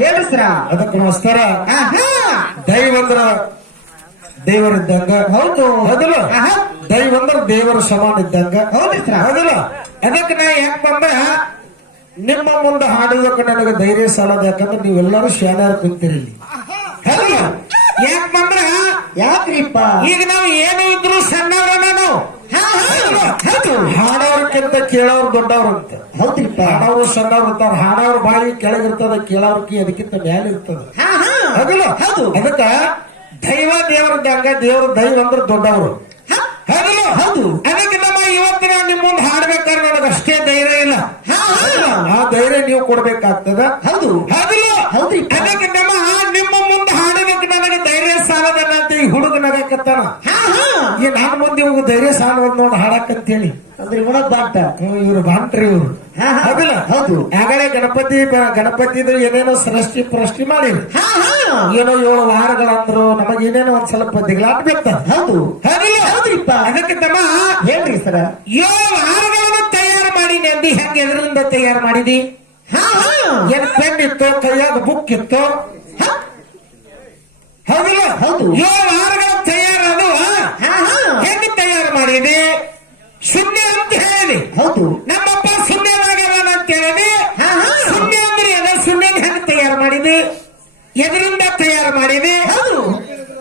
ಹೇಳ್ರಿ ಸರ. ಅದಕ್ಕೆ ನಮಸ್ಕಾರ. ದೈವಂದ್ರ ದೇವರಿದ್ದಂಗ ಹೌದು. ಹೌದಲ್ಲ? ದೈವಂದ್ರ ದೇವರ ಸಮಾನ ಇದ್ದಂಗ. ಹೌದ್ರಿ ಸರ. ಹೌದಲ್ಲ? ಅದಕ್ಕೆ ನಾ ಯಾಕಂದ್ರ ಬಂದ? ನಿಮ್ಮ ಮುಂದೆ ಹಾಡುವುದಕ್ಕೆ ನನಗೆ ಧೈರ್ಯ ಸಾಲದ ಯಾಕಂದ್ರೆ ನೀವೆಲ್ಲರೂ ಶಾನ್ಯಾರ ಕುಂತೀರಿ ಇಲ್ಲಿ. ಹೌದಲ್ಲ? ಯಾಕೆ ಬಂದ್ರ? ಯಾಕ್ರಿಪ್ಪ? ಈಗ ನಾವು ಏನು ಇದ್ರು ಸಣ್ಣವ್ರನ್ನ ನಾವು. ಹಾ, ಹಾಡೋರ್ಕಿಂತ ಕೇಳೋರು ದೊಡ್ಡವ್ರು ಅಂತ. ಹೌದ್ರಿಪ್ಪ ಹಾಡೋರು ಸಣ್ಣವ್ರು ಇರ್ತಾರ ಹಾಡೋರ್ ಬಾಯಿ ಕೆಳಗಿರ್ತದ ಕೇಳೋರ್ಕಿ ಅದಕ್ಕಿಂತ ಮ್ಯಾಲೆ ಇರ್ತದ. ಹಾ ಹಾ. ಹೌದಲ್ಲ? ಹೌದು. ಅದಕ್ಕ ದೈವ ದೇವರದ್ದಂಗ ದೇವ್ರ ದೈವ ಅಂದ್ರೆ ದೊಡ್ಡವರು. ಹೌದು. ಅದಕ್ಕೆ ನಮ್ಮ ಇವತ್ತಿನ ನಿಮ್ ಮುಂದೆ ಹಾಡ್ಬೇಕಾದ್ರೆ ನನಗೆ ಅಷ್ಟೇ ಧೈರ್ಯ ಇಲ್ಲ. ಹಾ, ಹಾ. ಆ ಧೈರ್ಯ ನೀವು ಕೊಡ್ಬೇಕಾಗ್ತದ. ಹೌದು. ಹೌದು. ಅದಕ್ಕೆ ನಮ್ಮ ನಿಮ್ಮ ಮುಂದೆ ಹಾಡಬೇಕು ನನಗೆ ಧೈರ್ಯ ಸಾಲದ ಅಂತ ಈ ಹುಡುಗ ನಗಕತ್ತಾನ. ಈ ನಾನ್ ಮುಂದೆ ಇವಾಗ ಧೈರ್ಯ ಹಾಡಕ್ ಅಂತ ಹೇಳಿ ಅಂದ್ರೆ ಇವನ ಬಾಟ ಇವ್ರು ಬಾಂಟ್ರಿ ಇವ್ರು. ಹೌದಲ್ಲ? ಹೌದು. ಆಗಲೇ ಗಣಪತಿ ಗಣಪತಿದು ಏನೇನೋ ಸೃಷ್ಟಿ ಪ್ರಷ್ಟಿ ಮಾಡಿ ಹಾ ಹಾ. ಏನೋ ಏಳು ವಾರಗಳಂದ್ರು ನಮಗೆ ಏನೇನೋ ಒಂದ್ ಸ್ವಲ್ಪ ದಿಗ್ಲಾಟ್ ಬೇಕ ಹೌದು? ಹೌದ್ರಿಪ್ಪ. ಅದಕ್ಕೆ ತಮ್ಮ ಹೇಳ್ರಿ ಸರ. ಏಳು ವಾರಗಳನ್ನು ತಯಾರು ಮಾಡಿ ಅಂದಿ. ಹೆಂಗ ಎದ್ರಿಂದ ತಯಾರು ಮಾಡಿದಿ? ಹಾ ಹಾ. ಏನ್ ಪೆನ್ ಇತ್ತು ಕೈಯಾಗ ಬುಕ್ ಇತ್ತು? ಹೌದಿಲ್ಲ? ಹೌದು. ಏಳು ವಾರಗಳ ತಯಾರದು ಹಾ ಹಾ ಹೆಂಗ್ ತಯಾರು ಮಾಡಿದೆ. ಶೂನ್ಯ ಅಂತ ಹೇಳಿ ಹೌದು. ನಮ್ಮಪ್ಪ ಮಾಡ್ಯಾರ ಅಂತ ಹೇಳಿದೆ ಹಾ, ಹಾ. ಶೂನ್ಯ ಅಂದ್ರೆ ಏನ ಶೂನ್ಯ ಹೆಂಗ್ ತಯಾರು ಮಾಡಿದೆ. ಎದರಿಂದ ತಯಾರು ಮಾಡಿದೆ? ಹೌದು.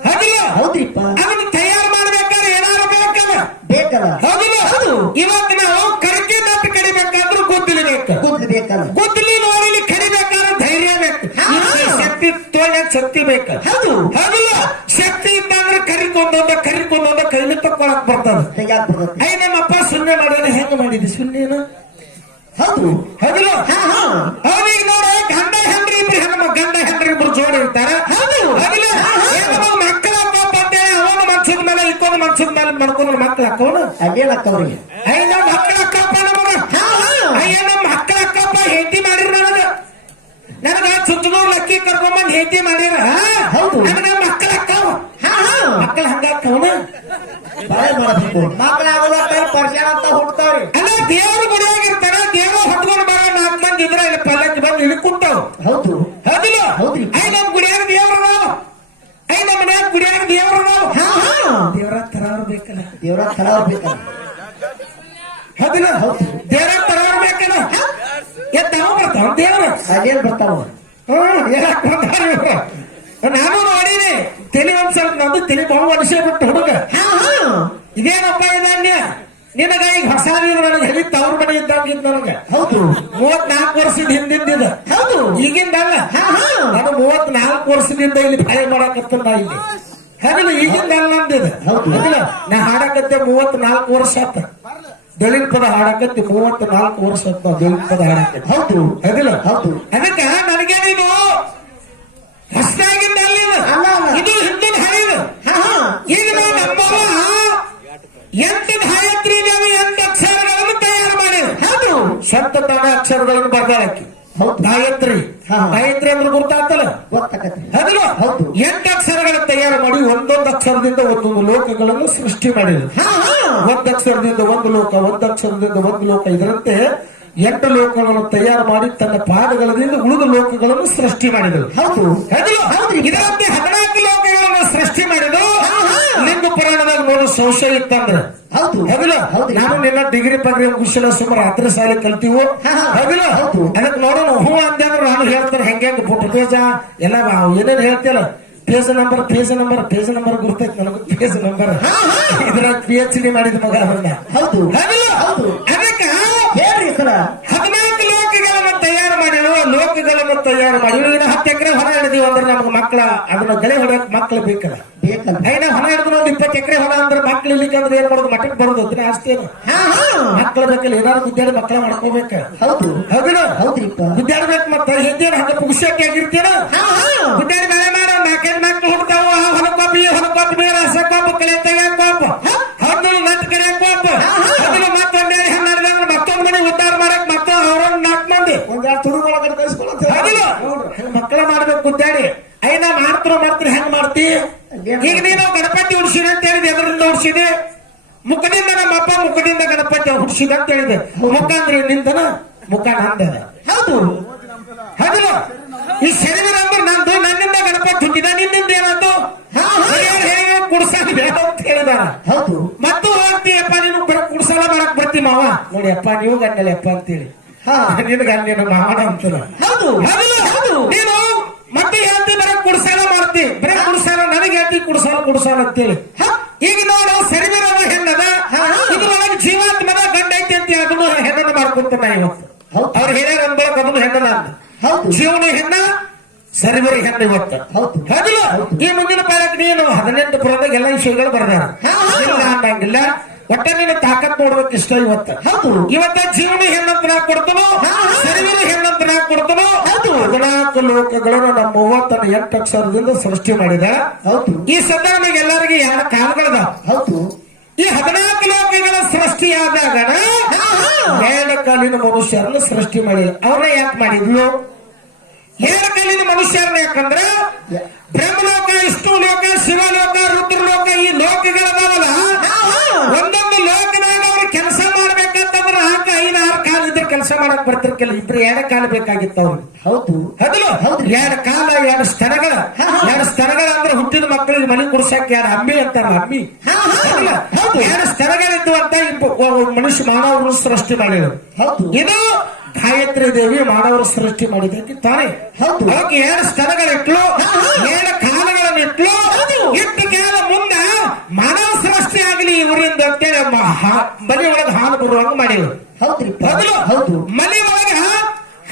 ಹೌದಿಲ್ಲ? ಹೌದ್ರಿಪ್ಪ. ಅದನ್ನ ತಯಾರು ಮಾಡ್ಬೇಕಾದ್ರೆ ಏನಾದ್ರು ಬೇಕಲ್ಲ. ಬೇಕಲ್ಲ. ಹೌದಿಲ್ಲ? ಹೌದು. ಇವತ್ತು ನಾವು ಕರಕೆ ನಟ್ಟು ಕಡಿಬೇಕಾದ್ರೂ ಗುದ್ದಲಿ ಬೇಕು. ಗುದ್ದಲಿ ಬೇಕಲ್ಲ. ಗುದ್ದಲಿ ನೋಡಿ ಕಡಿಬೇಕಾದ್ರೆ ಧೈರ್ಯ ಬೇಕು. ಶಕ್ತಿ ತೋಳ ಶಕ್ತಿ ಬೇಕು. ಹೌದು. ಹೌದಿಲ್ಲ? ತಕ್ಕೊಳಕ್ ಬರ್ತದ. ತೆಗ್ಯಾಕ್ ಬರ್ತೈತಿ ಐ ನಮ್ಮಪ್ಪ ಸುನ್ನೆ ಮಾಡೋದು ಹೆಂಗ್ ಮಾಡಿದಿ? ಶೂನ್ಯನ ಹೌದು. ಹೌದಿಲ್ಲ? ಹಾ ಹಾ. ಹೌದೀಗ ನೋಡ ಗಂಡ ಹೆಂಡ್ರಿ ಇಬ್ರು ಹೆಣ್ಣು ಗಂಡ ಹೆಂಡ್ರಿ ಇಬ್ರು ಜೋಡಿ ಇರ್ತಾರ? ಹೌದು. ಹೌದಿಲ್ಲ? ಮಕ್ಕಳ ಅಂತೇಳಿ ಅವನ ಮನ್ಸದ ಮೇಲೆ ಇಕ್ಕೊಂದು ಮೇಲೆ ಮಾಡ್ಕೊಂಡ್ರೆ ಮಕ್ಕಳ ಹಾಕೋಣ ಅದೇನಕ್ಕವ್ರಿಗೆ ಐ ನಮ್ಮ ಮಕ್ಕಳ ಅಕ್ಕಪ್ಪ ನಮಗ ಅಯ್ಯ ನಮ್ಮ ಮಕ್ಕಳ ಅಕ್ಕಪ್ಪ ಹೆಂಡತಿ ಮಾಡಿರ ನನಗ. ನನಗ ಸುತ್ತಲೂರು ಲಕ್ಕಿ ಕರ್ಕೊಂಬಂದ್ ಹೆಂಡತಿ ಮಾಡಿರ? ಹೌದು. ನನಗ ಮಕ್ಕಳ ಅಕ್ಕವ ಹಾ ಹಾ. ಮಕ್ಕಳ ಹಂಗ ಬಾಳೆ ಮಾಡಬೇಕು ಮಕ್ಕಳಾಗಲ್ಲ ಪರಿಚಯ ಅಂತ ಹುಡ್ತಾವ್ರಿ ಅಲ್ಲ ದೇವ್ರ ಗುಡಿಯಾಗಿರ್ತಾರ ದೇವ್ರ ಹೊತ್ಕೊಂಡು ಬರೋ ನಾಲ್ಕು ಮಂದಿ ಇದ್ರ ಇಲ್ಲಿ ಪಲ್ಲಕ್ಕಿ ಬಂದು ಇಲ್ಲಿ ಕುಂತಾವ್ ಹೌದು. ಹೌದಿಲ್ಲ? ಹೌದ್ರಿ. ಐ ನಮ್ ಗುಡಿಯಾಗ ದೇವ್ರ ನಾವು ಐ ನಮ್ಮ ಮನ್ಯಾಗ ಗುಡಿಯಾಗ ದೇವ್ರ ನಾವು ದೇವ್ರ ತರಾವ್ರ ಬೇಕಲ್ಲ. ದೇವ್ರ ಕಲಾವ ಬೇಕಲ್ಲ. ಹೌದಿಲ್ಲ? ಹೌದು. ದೇವ್ರ ತರಾವ್ರ ಬೇಕಲ್ಲ. ಎದ್ದಾವ ಬರ್ತಾವ ದೇವ್ರ? ಅದೇನ್ ಬರ್ತಾವ. ಹ್ಮ್ ಹೇಳಕ್ ಬಂದಾರ ನಾನು ನೋಡೀನಿ ತಲೆ ಒಂದ್ ಸ್ವಲ್ಪ ನಂದು ತಲೆ ಬಹು ಅನಿಸೇ ಬಿಟ್ಟು ಹುಡುಗ ಇದೇನಪ್ಪ ಇದಾನ್ಯ? ನಿನಗ ಈಗ ಹೊಸ ನನಗೆ ಹೇಳಿ ತವ್ರ ಮನೆ ಇದ್ದಂಗಿದ್ ನನಗ. ಹೌದು. ಮೂವತ್ನಾಲ್ಕು ವರ್ಷದ ಹಿಂದಿಂದ ಹೌದು. ಈಗಿಂದ ಅಲ್ಲ ನಾನು ಮೂವತ್ನಾಲ್ಕು ವರ್ಷದಿಂದ ಇಲ್ಲಿ ಭಯ ಮಾಡಕತ್ತ ನಾ ಇಲ್ಲಿ. ಹಾಗಲ್ಲ ಈಗಿಂದ ಅಲ್ಲ ಹೌದು. ನಾ ಹಾಡಕತ್ತೆ ಮೂವತ್ನಾಲ್ಕು ವರ್ಷ ಆತ. ದಲಿತ ಪದ ಹಾಡಕತ್ತೆ ಮೂವತ್ನಾಲ್ಕು ವರ್ಷ ಆತ. ದಲಿತ ಪದ ಹಾಡಕತ್ತೆ. ಹೌದು. ಹೇಳಿಲ್ಲ ಹೌದು. ಅದಕ್ಕ ನನಗೆ ಸ್ವಂತ ತಾನ ಅಕ್ಷರಗಳನ್ನು ಬರ್ದಾಳಕ್ಕೆ. ಗಾಯತ್ರಿ. ಗಾಯತ್ರಿ ಅಂದ್ರೆ ಗೊತ್ತಾಗ್ತಲ್ಲ? ಹೌದು. ಎಂಟು ಅಕ್ಷರಗಳ ತಯಾರು ಮಾಡಿ ಒಂದೊಂದು ಅಕ್ಷರದಿಂದ ಒಂದೊಂದು ಲೋಕಗಳನ್ನು ಸೃಷ್ಟಿ ಮಾಡಿದ್ರು. ಒಂದು ಅಕ್ಷರದಿಂದ ಒಂದು ಲೋಕ ಒಂದು ಅಕ್ಷರದಿಂದ ಒಂದು ಲೋಕ ಇದರಂತೆ ಎಂಟು ಲೋಕಗಳನ್ನು ತಯಾರು ಮಾಡಿ ತನ್ನ ಪಾದಗಳಿಂದ ಉಳಿದ ಲೋಕಗಳನ್ನು ಸೃಷ್ಟಿ ಮಾಡಿದರು. ಹೌದು. ಇದರಂತೆ ಹದಿನಾಲ್ಕು ಲೋಕಗಳನ್ನು ಸೃಷ್ಟಿ ಮಾಡಿದ್ರು. ಪುರಾಣದಾಗ ನೋಡೋ ಸಂಶಯ ಇತ್ತಂದ್ರೆ. ಹೌದು. ಹೌದಿಲ್ಲ? ನಾನು ನಿನ್ನ ಡಿಗ್ರಿ ಪಗ್ರಿ ಮುಗಿಸಿಲ್ಲ ಸುಮಾರು ರಾತ್ರಿ ಸಾಲಿ ಕಲ್ತೀವು. ಹೌದಿಲ್ಲ? ಹೌದು. ಅದಕ್ಕೆ ನೋಡೋಣ ಹೂ ಅಂದೆ ಅಂದ್ರೆ ನಾನು ಹೇಳ್ತಾರೆ ಹೆಂಗೆ ಫೋಟೋ ಪೇಜ? ಎಲ್ಲ ಏನೇನು ಹೇಳ್ತಿಲ್ಲ page number page number page number ಗುರ್ತೈತಿ ನನಗೆ. Page number. ಇದ್ರಾಗ ಪಿ ಎಚ್ ಡಿ ಮಾಡಿದ ಮಗ ಅವ್ರನ್ನ. ಹೌದು. ಹೌದು. ಅದಕ್ಕೆ ಹೇಳ್ರಿ ಸರ ಹದಿನಾಲ್ಕು ಲೋಕಗಳನ್ನು ತಯಾರು ಮಾಡಿರುವ ಲೋಕಗಳನ್ನು ತಯಾರು ಮಾಡಿರು ಇನ್ನು ಹತ್ತು ಎಕರೆ ಹೊಲ ಹಿಡಿದೀವಿ ಅಂದ್ರೆ ನಮ್ಗೆ ಮಕ್ಕಳ ಅದನ್ನ ಗಳೆ ಹೊಡೆಯಕ್ ಮಕ್ಳು ಬೇಕಲ್ಲ. ಐನ ಹೊಲ ಹಿಡಿದ್ರು ಒಂದು ಇಪ್ಪತ್ತು ಎಕರೆ ಹೊಲ ಅಂದ್ರೆ ಮಕ್ಳು ಇಲ್ಲಿಕ್ಕೆ ಅಂದ್ರೆ ಏನ್ ಮಾಡೋದು? ಮಠಕ್ಕೆ ಬರೋದು ಅದನ್ನ ಆಸ್ತಿ ಏನು ಹಾ ಹಾ. ಮಕ್ಕಳು ಬೇಕಲ್ಲ ಏನಾದ್ರು ಗುದ್ದಾಡಿ ಮಕ್ಕಳ ಮಾಡ್ಕೋಬೇಕ. ಹೌದು. ಹೌದಿನ ಹೌದ್ರಿಪ್ಪ. ಗುದ್ದಾಡ್ಬೇಕು ಮತ್ತೆ ಹೆಜ್ಜೆ ಹಾಗೆ ಪುಗ್ಸಕ್ಕೆ ಆಗಿರ್ತೀರ ಗುದ್ದಾಡಿ ಬೆಳೆ ಮಾಡ ನಾಲ್ಕೈದು ಮಕ್ಕಳು ಹುಡ್ತಾವ ಆ ಹೊಲಕೊಬ್ಬ ಈ ಹೊಲಕೊಬ್ಬ ಬೇರೆ ಹಸಕೊಬ್ಬ ಕಳೆ ತೆಗಿಯಕೊಬ್ಬ ಹೌದು ನಟ್ ಕಡಿಯಕೊಬ್ಬ ಹೌದು ಮತ್ತೊಂದೇಳಿ ಹೆಂಗ್ ನಡೆದಂದ್ರೆ ಮತ್ತೊಂದ್ ಮನೆ ಉದ್ದಾರ ಮಾಡಕ್ ಮತ್ತೆ ಅವ್ರೊಂದ್ ನಾಲ್ಕು ಮಂದಿ ಒಂದೆರಡು ತುಡು ಒಳಗಡೆ ಕಳಿಸ್ಕೊಳತ್ತೆ ಹೌದಿಲ್ಲ ಮಕ್ಕಳ ಮಾಡ್ಬೇಕು ಗುದ್ದಾಡಿ ಐನ ಮಾಡ್ತಾರ ಮಾಡ್ತೀರಿ ಹೆಂಗ್ ಮಾಡ್ತಿ ಈಗ ನೀನು ಗಣಪತಿ ಉಡ್ಸಿದೆ ಅಂತ ಹೇಳಿದೆ ಎದರಿಂದ ಉಡ್ಸಿದೆ ಮುಖದಿಂದ ನಮ್ಮ ಅಪ್ಪ ಮುಖದಿಂದ ಹುಡ್ಸಿದ ಅಂತ ಹೇಳಿದೆ. ಮುಖ ಅಂದ್ರೆ ನಿಂತನ? ಮುಖ ನಂದನ ಹೌದು. ಹೌದಿಲ್ಲ ಈ ಶರೀರ ಅಂದ್ರೆ ನಂದು ನನ್ನಿಂದ ಗಣಪತಿ ಹುಟ್ಟಿದ ನಿನ್ನಿಂದ ಏನಂದು. ಹೇಗೆ ಕುಡ್ಸಾಕ ಬೇಡ ಅಂತ ಹೇಳಿದಾರ ಹೌದು. ಮತ್ತು ಹೋಗ್ತೀಯಪ್ಪ ನೀನು ಕುಡ್ಸಲ ಮಾಡಕ್ ಬರ್ತಿ ಮಾವ. ನೋಡಿ ಅಪ್ಪ ನೀವು ಗಂಡಲಪ್ಪ ಅಂತೇಳಿ. ಹಾ. ಅಲ್ಲಿ ಮಾವನ ಅಂತಾರ. ಹೌದು. ಹೌದು. ನೀನು ಮತ್ತೆ ಹೇಳ್ತಿ ಬರ ಕುಡ್ಸಾಲ ಮಾಡ್ತಿ. ಬರೀ ಕುಡ್ಸಾಲ ನನಗೆ ಹೇಳ್ತಿ ಕುಡ್ಸಾಲ ಕುಡ್ಸಾಲ ಅಂತೇಳಿ. ಈಗ ನೋಡು ಶರೀರದ ಹೆಣ್ಣದ. ಹಾ, ಹಾ. ಇದ್ರೊಳಗೆ ಜೀವಾತ್ಮದ ಅಂತ ಅದನ್ನು ಹೆಣ್ಣನ್ನು ಮಾಡ್ಕೊಂತಾನ ಇವತ್ತು. ಅವ್ರ ಹೇಳ್ಯಾರ ಅಂದ್ಬೇಕು ಅದನ್ನು ಹೆಣ್ಣದ ಅಂತ ಹೌದು. ಜೀವನ ಹೆಣ್ಣ ಸರಿಬರಿ ಹೆಣ್ಣು ಇವತ್ತು. ಹೌದು. ಹೌದಿಲ್ಲ? ಈ ಮುಂದಿನ ಪಾಲಕ್ ನೀನು ಹದಿನೆಂಟು ಪುರದಾಗ ಎಲ್ಲ ವಿಷಯಗಳು ಬರ್ದಾರ. ಅನ್ನಂಗಿಲ್ಲ ಒಟ್ಟ ನೀನು ತಾಕತ್ ನೋಡ್ಬೇಕು ಇಷ್ಟ ಇವತ್ತು. ಹೌದು. ಇವತ್ತ ಜೀವನ ಹೆಣ್ಣಂತ ನಾ ಕೊಡ್ತನೋ. ಶರೀರ ಹೆಣ್ಣಂತ ನಾ ಕೊಡ್ತನೋ. ಹೌದು. ಹದಿನಾಲ್ಕು ಲೋಕಗಳನ್ನು ನಮ್ಮ ಮೂವತ್ತನ ಎಂಟು ಅಕ್ಷರದಿಂದ ಸೃಷ್ಟಿ ಮಾಡಿದ. ಹೌದು. ಈ ಸಂದರ್ಭ ನಮಗೆ ಎಲ್ಲರಿಗೂ ಎರಡು ಕಾಲಗಳದ ಹೌದು. ಈ ಹದಿನಾಲ್ಕು ಲೋಕಗಳ ಸೃಷ್ಟಿಯಾದಾಗ. ಎರಡು ಕಾಲಿನ ಮನುಷ್ಯರನ್ನ ಸೃಷ್ಟಿ ಮಾಡಿಲ್ಲ ಅವ್ರನ್ನ ಯಾಕೆ ಮಾಡಿದ್ಲು? ಎರಡು ಕಾಲಿನ ಮನುಷ್ಯರನ್ನ ಯಾಕಂದ್ರ? ಬ್ರಹ್ಮಲೋಕ ಇಷ್ಟು ಲೋಕ ಶಿವಲೋಕ ರುದ್ರಲೋಕ ಈ ಲೋಕಗಳದಾವಲ್ಲ ಒಂದೊಂದು ಲೋಕದಾಗ ಕೆಲಸ ಮಾಡಕ್ ಬರ್ತಿರ್ಕಿಲ್ಲ. ಇಬ್ರು ಎರಡ ಕಾಲ ಬೇಕಾಗಿತ್ತು ಅವ್ರಿಗೆ. ಹೌದು. ಹೌದಲ್ಲ ಹೌದು ಎರಡು ಕಾಲ ಎರಡು ಸ್ತನಗಳ. ಸ್ಥಳಗಳ ಎರಡು ಸ್ತನಗಳ ಅಂದ್ರೆ ಹುಟ್ಟಿದ ಮಕ್ಕಳಿಗೆ ಮನೆ ಕುಡ್ಸಕ್ ಯಾರ ಅಮ್ಮಿ ಅಂತಾರ ಅಮ್ಮಿ ಸ್ಥಳಗಳಿದ್ದು? ಹೌದು. ಎರಡು ಸ್ತನಗಳಿದ್ದು ಅಂತ ಮನುಷ್ಯ ಮಾನವರು ಸೃಷ್ಟಿ ಮಾಡಿದ್ರು. ಹೌದು. ಇದು ಗಾಯತ್ರಿ ದೇವಿ ಮಾನವರು ಸೃಷ್ಟಿ ಮಾಡಿದ್ರೆ ತಾನೇ. ಹೌದು. ಅವಕ್ಕೆ ಎರಡು ಸ್ತನಗಳಿಟ್ಲು ಹಾ. ಎರಡು ಕಾಲಗಳನ್ನು ಇಟ್ಲು. ಇಟ್ಟು ಕಾಲ ಮುಂದೆ ಮಾನವ ಸೃಷ್ಟಿ ಆಗಲಿ ಇವರಿಂದ ಅಂತೇಳಿ ಮನೆ ಒಳಗೆ ಹಾಲು ಬರುವಂಗ ಮಾಡಿದ್ರು. ಹೌದ್ರಿ. ಹೌದು ಹೌದು ಮನೆ ಒಳಗೆ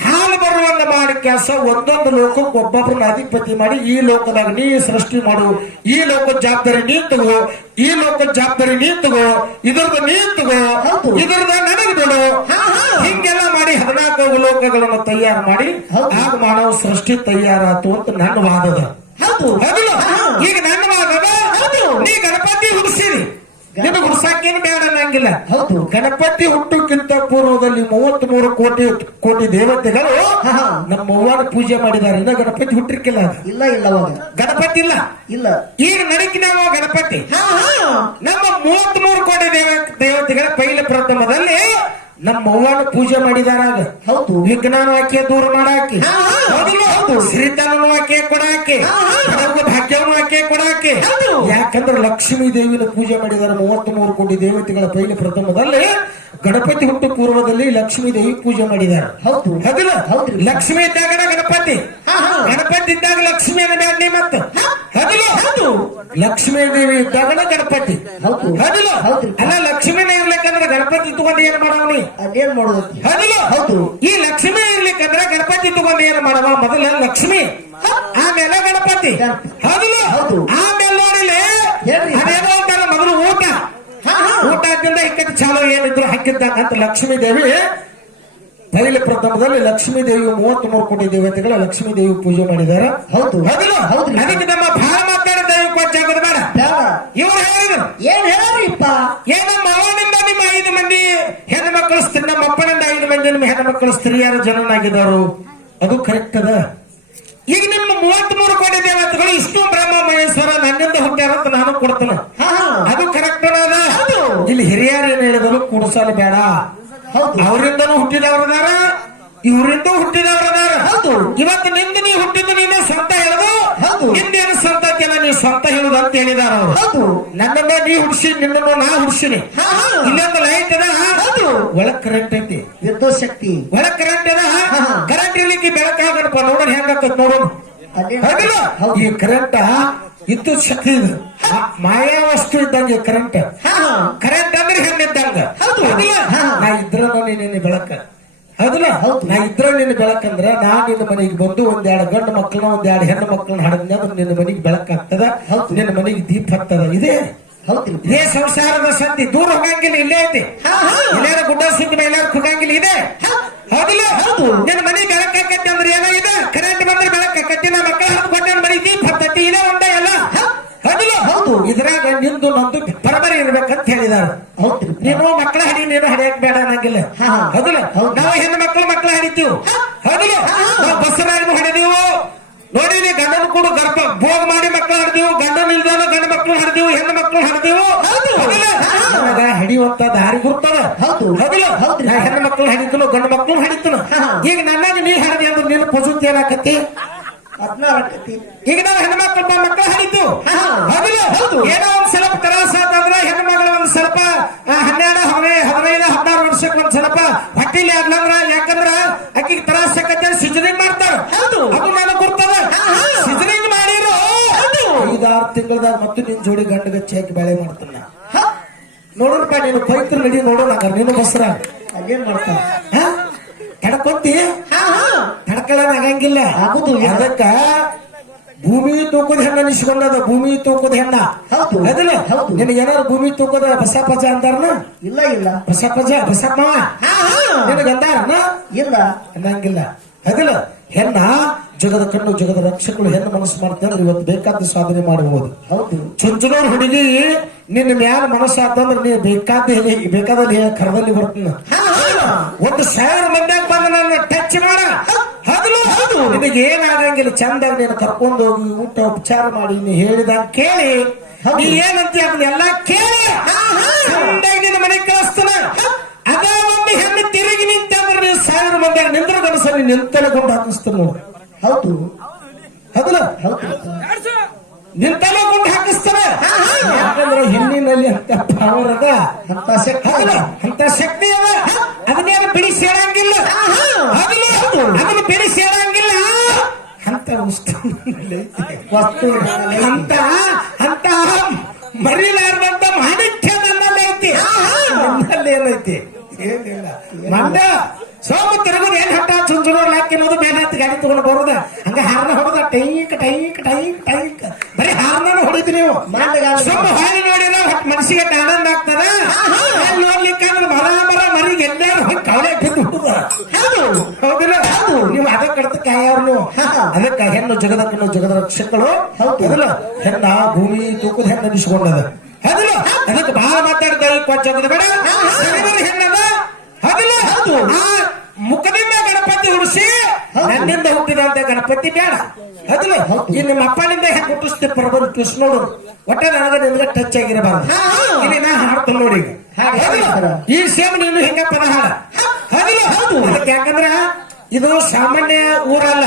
ಹಾಲು ಬರುವಂತ ಮಾಡಿ ಕೆಲಸ ಒಂದೊಂದು ಲೋಕಕ್ಕೆ ಒಬ್ಬೊಬ್ಬರನ್ನ ಅಧಿಪತಿ ಮಾಡಿ ಈ ಲೋಕದಾಗ ನೀ ಸೃಷ್ಟಿ ಮಾಡು ಈ ಲೋಕದ ಜಾಬ್ದಾರಿ ನೀ ತಗೋ ಈ ಲೋಕದ ಜವಾಬ್ದಾರಿ ನೀ ತಗೋ ಇದ್ರದ್ದು ನೀ ತಗೋ. ಇದ್ರದ ನನಗೆ ಬಿಡು. ಹಿಂಗೆಲ್ಲ ಮಾಡಿ ಹದಿನಾಲ್ಕು ಲೋಕಗಳನ್ನು ತಯಾರು ಮಾಡಿ ಹಾಗೆ ಆಗ ಮಾನವ ಸೃಷ್ಟಿ ತಯಾರಾತು ಅಂತ ನನ್ನ ವಾದದ. ಹೌದು. ಈಗ ನನ್ನ ವಾದದ. ನೀ ಗಣಪತಿ ಹುಡ್ಸಿರಿ ನಿನಗೆ ಹುಡ್ಸಾಕೇನು ಬೇಡ ಅನ್ನಂಗಿಲ್ಲ ಹೌದು. ಗಣಪತಿ ಹುಟ್ಟುಕ್ಕಿಂತ ಪೂರ್ವದಲ್ಲಿ ಮೂವತ್ತ್ ಮೂರು ಕೋಟಿ ಕೋಟಿ ದೇವತೆಗಳು ನಮ್ಮವ್ವನ ಹಾ. ನಮ್ಮ ಅವ್ವನ ಪೂಜೆ ಮಾಡಿದ್ದಾರೆ. ಇನ್ನ ಗಣಪತಿ ಹುಟ್ಟಿರ್ಕಿಲ್ಲ. ಇಲ್ಲ ಇಲ್ಲ ಅವಾಗ. ಗಣಪತಿ ಇಲ್ಲ. ಇಲ್ಲ. ಈಗ ನಡಕಿನವ ಗಣಪತಿ. ನಮ್ಮ ಮೂವತ್ತ್ ಮೂರು ಕೋಟಿ ದೇವ ದೇವತೆಗಳ ಪೈಲ ಪ್ರಥಮದಲ್ಲಿ ನಮ್ಮ ಅವ್ವನ ಪೂಜೆ ಮಾಡಿದಾರಾಗ ಹೌದು. ವಿಜ್ಞಾನ ವಾಕ್ಯ ದೂರ ಮಾಡಾಕಿ. ಶ್ರೀತನೂ. ಆಕೆ ಕೊಡಾಕಿ. ಭಾಗ್ಯವನ್ನು ವಾಕ್ಯ ಕೊಡಾಕಿ. ಯಾಕಂದ್ರೆ ಲಕ್ಷ್ಮೀ ದೇವಿನ ಪೂಜೆ ಮಾಡಿದಾರೆ ಮೂವತ್ತ್ ಮೂರು ಕೋಟಿ ದೇವತೆಗಳ ಪೈಲಿ ಪ್ರಥಮದಲ್ಲಿ ಗಣಪತಿ ಹುಟ್ಟು ಪೂರ್ವದಲ್ಲಿ ಲಕ್ಷ್ಮೀ ದೇವಿ ಪೂಜೆ ಮಾಡಿದಾರ. ಹೌದು. ಹೌದಿಲ್ಲ ಹೌದು. ಲಕ್ಷ್ಮಿ ಇದ್ದಾಗ ಗಣಪತಿ. ಗಣಪತಿ ಇದ್ದಾಗ ಲಕ್ಷ್ಮಿ ಅನ್ನಬೇಡಿ ಮತ್ತೆ. ಹೌದಿಲ್ಲ ಹೌದು. ಲಕ್ಷ್ಮೀ ದೇವಿ ಇದ್ದಾಗ ಗಣಪತಿ. ಹೌದು. ಹೌದಿಲ್ಲ ಹೌದು. ಅಲ್ಲ ಗಣಪತಿ ತಗೊಂಡು ಏನ್ ಮಾಡವನಿ? ಅದೇನ್ ಮಾಡೋದು? ಹೌದು. ಈ ಲಕ್ಷ್ಮಿ ಇರ್ಲಿಕ್ಕಂದ್ರೆ ಗಣಪತಿ ಇಟ್ಟುಕೊಂಡು ಏನ್ ಮಾಡವ? ಮೊದಲ ಲಕ್ಷ್ಮಿ. ಆಮೇಲೆ ಗಣಪತಿ. ಹೌದು. ಆಮೇಲೆ ನೋಡಿಲಿ. ಅದೇನೋ ಮೊದಲು ಊಟ. ಊಟ ಆದ್ರಿಂದ ಇಕ್ಕಟ್ಟು ಚಾಲು ಏನಿದ್ರು ಹಾಕಿದ್ದಾಗ ಅಂತ ಲಕ್ಷ್ಮೀ ದೇವಿ ಪೈಲ ಪ್ರಥಮದಲ್ಲಿ ಲಕ್ಷ್ಮೀ ದೇವಿ ಮೂವತ್ತ್ ಮೂರು ಕೋಟಿ ದೇವತೆಗಳ ಲಕ್ಷ್ಮೀ ದೇವಿ ಪೂಜೆ ಮಾಡಿದ್ದಾರೆ ಹೌದು. ಹೌದು. ಅದಕ್ಕೆ ನಮ್ಮ ಭಾರತ ದೈವ ಬೇಡ ಇವ್ರು ಹೇಳಿದ್ರು. ಏನ್ ಹೇಳ್ರಿಪ್ಪ ಏ ನಮ್ಮ ಅವನಿಂದ ನಿಮ್ಮ ಐದು ಮಂದಿ ಹೆಣ್ಣು ಮಕ್ಕಳು ಸ್ತ್ರೀ ನಮ್ಮ ಅಪ್ಪನಿಂದ ಐದು ಮಂದಿ ನಿಮ್ಮ ಹೆಣ್ಣು ಮಕ್ಕಳು ಸ್ತ್ರೀಯರ ಜನನಾಗಿದ್ದಾರು. ಅದು ಕರೆಕ್ಟ್ ಅದ. ಈಗ ನಿಮ್ಮ ಮೂವತ್ತ್ ಮೂರು ಕೋಟಿ ದೇವತೆಗಳು ಇಷ್ಟು ಬ್ರಹ್ಮ ಮಹೇಶ್ವರ ನನ್ನಿಂದ ಹುಟ್ಟ್ಯಾರ ಅಂತ ನಾನು ಕೊಡ್ತೇನೆ. ಹಾ ಅದು ಕರೆಕ್ಟ್ ಅದ. ಇಲ್ಲಿ ಹಿರಿಯರು ಏನ್ ಹೇಳಿದ್ರು? ಕುಡಿಸಲು ಬೇಡ. ಹೌದು. ಅವರಿಂದನೂ ಹುಟ್ಟಿದವರದಾರ ಇವರಿಂದ ಹುಟ್ಟಿದವರದಾರ. ಹೌದು. ಇವತ್ತು ನಿಂದ ನೀ ಹುಟ್ಟಿದ್ದು ನೀನೇ ಸ್ವಂತ ಹೇಳುದು ಹೌದು. ಸಂತತಿ ಎಲ್ಲ ನೀವು ನೀ ಸ್ವಂತ ಹೇಳುದು ಅಂತ ಹೇಳಿದಾರ ಅವರು. ನನ್ನನ್ನ ನೀ ಹುಡ್ಸಿ ನಿನ್ನನ್ನು ನಾ ಹುಡ್ಸಿನಿ. ಇನ್ನೊಂದು. ಇಲ್ಲೊಂದು ಲೈಟ್ ಅದ. ಒಳಗ್ ಕರೆಂಟ್ ಐತಿ. ವಿದ್ಯುತ್ ಶಕ್ತಿ ಒಳಗ್ ಕರೆಂಟ್ ಅದ. ಕರೆಂಟ್ ಇರ್ಲಿಕ್ಕೆ ಬೆಳಕಾಗಪ್ಪ ನೋಡೋಣ ಹೆಂಗಾಕತ್ ನೋಡೋಣ. ಈ ಕರೆಂಟ್ ವಿದ್ಯುತ್ ಶಕ್ತಿ ಇದು. ಮಾಯಾ ವಸ್ತು ಇದ್ದಂಗೆ ಕರೆಂಟ್ ಕರೆಂಟ್ ಅಂದ್ರೆ ಹೆಂಗಿದ್ದಂಗ. ನಾ ಇದ್ರ ನಿನ್ನ ಬೆಳಕ. ಹೌದಿಲ್ಲ ಹೌದು. ನಾ ಇದ್ರ ನಿನ್ನ ಬೆಳಕಂದ್ರ ನಾ ನಿನ್ನ ಮನೆಗೆ ಬಂದು ಒಂದೆರಡು ಗಂಡು ಮಕ್ಕಳನ್ನ ಒಂದೆರಡು ಹೆಣ್ಣು ಮಕ್ಕಳನ್ನ ಹಡದ್ನ ನಿನ್ನ ಮನೆಗೆ ಬೆಳಕಾಗ್ತದ. ನಿನ್ನ ಮನೆಗೆ ದೀಪ ಹತ್ತದ. ಇದೇ? ಇದೇ ಸಂಸಾರದ ಸಂಧಿ. ದೂರ ಹೋಗಂಗಿಲ್ಲ ಇಲ್ಲೇ ಐತಿ. ಎಲ್ಲಾರ ಗುಡ್ಡ ಸಿಕ್ಕ ಮೇಲೆ ಎಲ್ಲಾರು ಹೋಗಂಗಿಲ್ಲ ಇದೆ? ಹೌದಿಲ್ಲ? ಹೌದು. ನಿನ್ನ ಮನೆ ಬೆಳಕಾಕತ್ತೆ ಅಂದ್ರೆ ಏನೋ ಇದೆ? ಕರೆಂಟ್ ಬಂದ್ರೆ ಬೆಳಕಾಕತ್ತಿ ನಾ ಮಕ್ಕಳ ಹತ್ಕೊಂಡು ಮನೆ ದೀಪ ಹತ್ತತಿ ಇದೇ ಒಂದೇ ಅಲ್ಲ? ಹೌದಿಲ್ಲ? ಹೌದು. ಇದ್ರಾಗ ನಿಂದು ನಂದು ಪರಬರಿ ಇರ್ಬೇಕಂತ ಹೇಳಿದಾರ. ಹೌದ್ರಿ ನೀನು ಮಕ್ಕಳ ಹಡಿ ನೀನು ಹಡಿಯಕ್ ಬೇಡ ಅನ್ನಂಗಿಲ್ಲ. ಹೌದಿಲ್ಲ? ಹೌದು. ನಾವು ಹೆಣ್ಣು ಮಕ್ಕಳು ಮಕ್ಕಳ ಹಡಿತೀವಿ ಹೌದಿಲ್ಲ? ನಾವು ಬಸರಾಗಿ ಹಡಿದೀವು ನೋಡಿ ನೀ ಗಂಡನ ಕೂಡ ಗರ್ಭ ಭೋಗ ಮಾಡಿ ಮಕ್ಕಳು ಹಡಿದೀವು ಗಂಡನ ಇಲ್ದಾನ ಗಂಡ ಮಕ್ಕಳು ಹಡಿದೀವು ಹೆಣ್ಣು ಮಕ್ಕಳು ಹಡಿದೀವು ಹಿಡಿಯುವಂತ ದಾರಿ ಗುರ್ತದ. ಹೌದು. ಹೌದಿಲ್ಲ? ಹೌದು ಹೆಣ್ಣು ಮಕ್ಕಳು ಹಿಡಿತನು ಗಂಡು ಮಕ್ಕಳು ಹಿಡಿತನು. ಈಗ ನನ್ನಾಗ ನೀ ಹಡದಿ ಅಂದ್ರೆ ನಿನ್ನ ಪುಜುತಿ ಏನಾಕತಿ ಹದಿನಾಲ್ಕತಿ ಈಗ ನಾವು ಹೆಣ್ಮಕ್ಳು ಮಕ್ಕಳು ಹಿಡಿತು ಹಾ. ಹೌದಿಲ್ಲ ಹೌದು. ಏನೋ ಒಂದ್ ಸ್ವಲ್ಪ ತ್ರಾಸ ಅಂತಂದ್ರೆ ಹೆಣ್ಮಗಳು ಒಂದ್ ಸ್ವಲ್ಪ ಹನ್ನೆರಡು ಹದಿನೈದು ಹದಿನೈದು ಹದಿನಾರು ವರ್ಷಕ್ಕೆ ಒಂದ್ ಸ್ವಲ್ಪ ಹೊಟ್ಟಿಲಿ ಆಗ್ಲಂದ್ರ ಯಾಕಂದ್ರ ಅಕ್ಕಿಗೆ ತ್ರಾಸ ಆಕತ್ತೆ ಸಿಜನಿಂಗ್ ಮಾಡ್ತಾರ ಹೌದು. ಅದು ನನಗೆ ಗುರ್ತದ ಸಿಜನಿಂಗ್ ಮಾಡಿರು. ಐದಾರು ತಿಂಗಳದಾಗ ಮತ್ತೆ ನಿನ್ ಜೋಡಿ ಗಂಡಗ ಚೇಕ್ ಬೆಳೆ ಮಾಡ್ತಾನ ನೋಡೋಣಪ್ಪ ನೀನು ಪೈತ್ರ ನಡಿ ನೋಡೋಣ ನೀನು ಬಸ್ರ ಅಲ್ಲೇನ್ ಮಾಡ್ತಾರ ತಡ್ಕೊಂತಿ ಹಾ ಹಾ. ಇಲ್ಲ. ಅದಕ್ಕ ಭೂಮಿ ತೂಕದ ಹೆಣ್ಣ ನಿಶ್ಕೊಂಡದ ಭೂಮಿ ತೂಕದ ಹೆಣ್ಣ. ಹೌದು. ಅದಲ್ಲ. ನಿನಗೆ ಏನಾದ್ರು ಭೂಮಿ ತೂಕದ ಬಸ ಪಜ ಅಂತಾರನ ಇಲ್ಲ ಇಲ್ಲ. ಬಸ ಪಜ ಬಸಪ್ಪ ಹಾ ಹಾ. ನಿನಗ ಅಂದಾರನ? ಇಲ್ಲ. ಅನ್ನಂಗಿಲ್ಲ ಅದಲ್ಲ ಹೆಣ್ಣ ಜಗದ ಕಣ್ಣು ಜಗದ ರಕ್ಷಕರು ಹೆಣ್ಣು ಮನಸ್ಸು ಮಾಡ್ತಾರೆ ಇವತ್ತು ಬೇಕಾದ ಸಾಧನೆ ಮಾಡಬಹುದು ಹೌದು. ಚುಂಚನೋರ್ ಹುಡುಗಿ ನಿನ್ನ ಮ್ಯಾಲ ಮನಸ್ಸು ಆತಂದ್ರೆ ನೀ ಬೇಕಾದ ಬೇಕಾದಲ್ಲಿ ಕರದಲ್ಲಿ ಬರ್ತೀನಿ ಒಂದು ಸಾವಿರ ಮಂದಿ ಬಂದ ನನ್ನ ಟಚ್ ಮಾಡ. ನಿಮಗೆ ನಿನಗೆ ಏನಾಗಂಗಿಲ್ಲ ಚಂದ ನೀನು ಕರ್ಕೊಂಡು ಹೋಗಿ ಊಟ ಉಪಚಾರ ಮಾಡಿ ನೀ ಹೇಳಿದಾಗ ಕೇಳಿ. ನೀ ಏನಂತ ಅದನ್ನೆಲ್ಲ ಕೇಳಿ. ಚಂದಾಗಿ ನಿನ್ನ ಮನೆ ಕಳಿಸ್ತಾನ. ಅದೇ ಮಂದಿ ಹೆಣ್ಣು ತಿರುಗಿ ನಿಂತಂದ್ರೆ ನೀವು ಸಾವಿರ ಮಂದಿ ನಿಂದ್ರ ಕನಸಲ್ಲಿ ನಿಂತಲೆ ಕೊಂಡು ಹಾಕಿಸ್ತಾನ ಹೌದು. ಹೌದಲ್ಲ? ಹೌದು. ನಿಂತಲೆ ಗುಂಡು ಹಾಕಿಸ್ತಾನ. ಯಾಕಂದ್ರೆ ಹೆಣ್ಣಿನಲ್ಲಿ ಅಂತ ಪವರ್ ಅದ. ಅಂತ ಶಕ್ತಿ? ಅಂತ ಶಕ್ತಿ ಅದ. ಅದನ್ನೇನು ಬಿಡಿಸಿ ಹೇಳಂಗಿಲ್ಲ. ವಸ್ತು ಅಂತ ಅಂತ ಮರಿಲಾರ್ದಂತ ಮಾಣಿಕ್ಯ ನನ್ನಲ್ಲಿ ಐತಿ. ನನ್ನಲ್ಲಿ ಏನೈತಿ ಏನಿಲ್ಲ. ಮಂದ ಸೋಮ ತಿರುಗುದು ಏನ್ ಹಟ್ಟ ಚುಂಚುನೂರ್ ಹಾಕಿ ಅನ್ನೋದು ಮೇಲೆ ಗಾಡಿ ತಗೊಂಡು ಬರೋದ. ಹಂಗ ಹಾರನ ಹೊಡೆದ ಟೈಕ್ ಟೈಕ್ ಟೈಕ್ ಟೈಕ್. ಬರೀ ಹಾರನ ಹೊಡಿತೀರಿ ನೀವು. ಸ್ವಲ್ಪ ಹಾಳಿ ನೋಡಿ ಮನಸ್ಸಿಗೆ ಆನಂದ ಆಗ್ತದ ಅಲ್ಲಿ ನೋಡ್ಲಿಕ್ಕೆ ಅಂದ್ರೆ ಮರ ಮರ ಮರಿಗೆ ಎಲ್ಲಾರು ಹೋಗಿ ಕವಲೆ ಬಿದ್ದು ಬಿಡುದ. ಹೌದಿಲ್ಲ ನೀವು ಅದಕ್ಕೆ ಕಡ್ತ ಕಾಯವ್ರು ನೀವು ಅದಕ್ಕೆ ಹೆಣ್ಣು ಜಗದ ಜಗದ ರಕ್ಷಕರು ಹೌದು. ಹೆಣ್ಣ ಭೂಮಿ ತೂಕದ ಹೆಣ್ಣು ಬಿಸ್ಕೊಂಡದ. ಹೌದಿಲ್ಲ ಅದಕ್ಕೆ ಬಹಳ ಮಾತಾಡ್ತಾರೆ ಕೊಚ್ಚೋದು ಬೇಡ. ಹೆಣ್ಣದ ಹೌದಿಲ್ಲ? ಆ ಮುಖದಿಂದ ಗಣಪತಿ ಉಡಿಸಿ ನನ್ನಿಂದ ಹುಟ್ಟಿದಂತ ಗಣಪತಿ ಬೇಡ. ಹೌದಿಲ್ಲ? ಈ ನಿಮ್ಮ ಅಪ್ಪನಿಂದ ಹೆಂಗ್ ಹುಟ್ಟಿಸ್ತಿ ಪ್ರಭು ಕೃಷ್ಣೋಡು ಒಟ್ಟೆ ನನಗೆ ನಿಮ್ಗೆ ಟಚ್ ಆಗಿರಬಾರ್ದು. ಇಲ್ಲಿ ನಾ ಹಾಡ್ತೀನಿ ನೋಡಿ ಈ ಸೇಮ್ ನೀನು ಹೆಂಗ ಪದ ಹಾಡ ಹೌದಿಲ್ಲ? ಹೌದು. ಅದಕ್ಕೆ ಯಾಕಂದ್ರ ಇದು ಸಾಮಾನ್ಯ ಊರಲ್ಲ.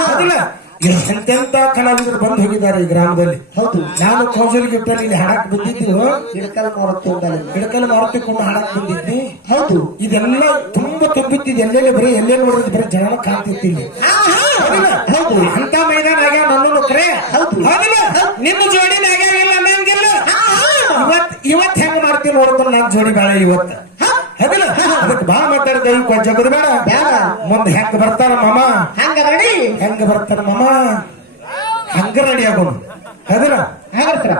ಹೌದಿಲ್ಲ ಇಲ್ಲಿ ಎಂತೆಂತ ಕಲಾವಿದರು ಬಂದು ಹೋಗಿದ್ದಾರೆ ಈ ಗ್ರಾಮದಲ್ಲಿ. ಹೌದು. ನಾನು ಕೌಜಲಿ ಗಿಟ್ಟಲ್ಲಿ ಇಲ್ಲಿ ಹಾಡಕ್ ಬಂದಿದ್ದು ಹಿಡಕಲ್ ಮಾರುತ್ತಿದ್ದಾರೆ ಹಿಡಕಲ್ ಗಿಡಕಲ್ ಮಾರುತಿಕೊಂಡು ಹಾಡಕ್ ಬಂದಿದ್ನಿ ಹೌದು. ಇದೆಲ್ಲ ತುಂಬಾ ತುಂಬಿತ್ತಿದ್. ಎಲ್ಲೆಲ್ಲಿ ಬರೀ ಎಲ್ಲೇ ನೋಡಿದ್ರೆ ಬರೀ ಜನ ಕಾಣ್ತಿತ್ತು ಇಲ್ಲಿ. ಹೌದಿಲ್ಲ? ಹೌದು. ಅಂತ ಮೈದಾನ ಆಗ್ಯಾವ ನನ್ನ ಕರೆ ಹೌದು. ನಿಮ್ಮ ಜೋಡಿನ ಆಗ್ಯಾವಿಲ್ಲ ಇವತ್ ಇವತ್ ಹೆಂಗ್ ಮಾಡ್ತೀನಿ ನೋಡ್ತಾನ ನಾನ್ ಜೋಡಿ ಬೇಡ ಇವತ್ತ. ಬಾ ಮಾತಾಡ್ದ ಈ ಕೊಂಚ ಬೇಡ. ಮುಂದೆ ಹೆಂಗ್ ಬರ್ತಾನ ಮಾಮ? ಹಂಗ ರೆಡಿ. ಹೆಂಗ್ ಬರ್ತಾನ ಮಾಮ? ಹಂಗ ರೆಡಿ ಆಗೋಣ ಹೌದಿಲ್ಲ? ಹಾಗಾದ್ರೆ